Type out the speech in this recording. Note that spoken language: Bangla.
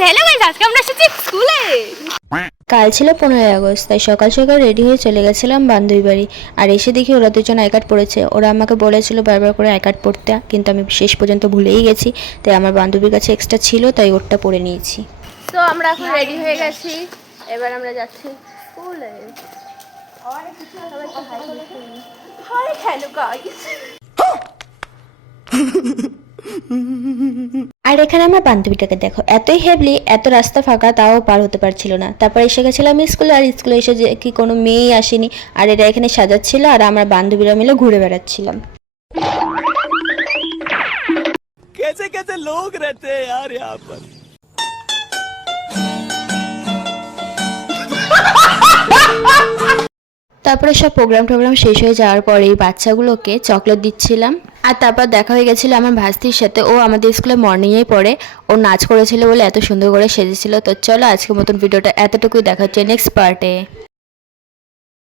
হ্যালো গাইস, আজকে আমরা এসেছি স্কুলে। কাল ছিল 15ই আগস্ট, তাই সকাল সকাল রেডি হয়ে চলে গেছিলাম বান্ধবী বাড়ি। আর এসে দেখি ওরা দুজন আই কার্ড পড়েছে। ওরা আমাকে বলেছিল বারবার করে আই কার্ড পড়তে, কিন্তু আমি শেষ পর্যন্ত ভুলেই গেছি। তাই আমার বান্ধবীর কাছে এক্সট্রা ছিল, তাই ওরটা পড়ে নিয়েছি। তো আমরা এখন রেডি হয়ে গেছি, এবার আমরা যাচ্ছি স্কুলে। Hi hello guys. আর এখানে আমার বান্ধবীটাকে দেখো, এতই হেভলি, এত রাস্তা ফাঁকা তাও পার হতে পারছিল না। তারপর এসে গেছিলাম স্কুলে, আর স্কুলে এসে যে কি কোনো মেয়েই আসেনি। আর এরা এখানে সাজাচ্ছিল, আর আমার বান্ধবীরা মিলে ঘুরে বেড়াচ্ছিলাম। कैसे कैसे लोग रहते हैं यार यहाँ पर। তারপরে সব প্রোগ্রাম শেষ হয়ে যাওয়ার পরে এই বাচ্চাগুলোকে চকলেট দিচ্ছিলাম। আর তারপর দেখা হয়ে গেছিলো আমার ভাস্তির সাথে। ও আমাদের স্কুলে মর্নিংয়েই পড়ে। ও নাচ করেছিল বলে এত সুন্দর করে সেজেছিল। তো চলো আজকের মতন ভিডিওটা এতটুকুই, দেখা হচ্ছে নেক্সট পার্টে।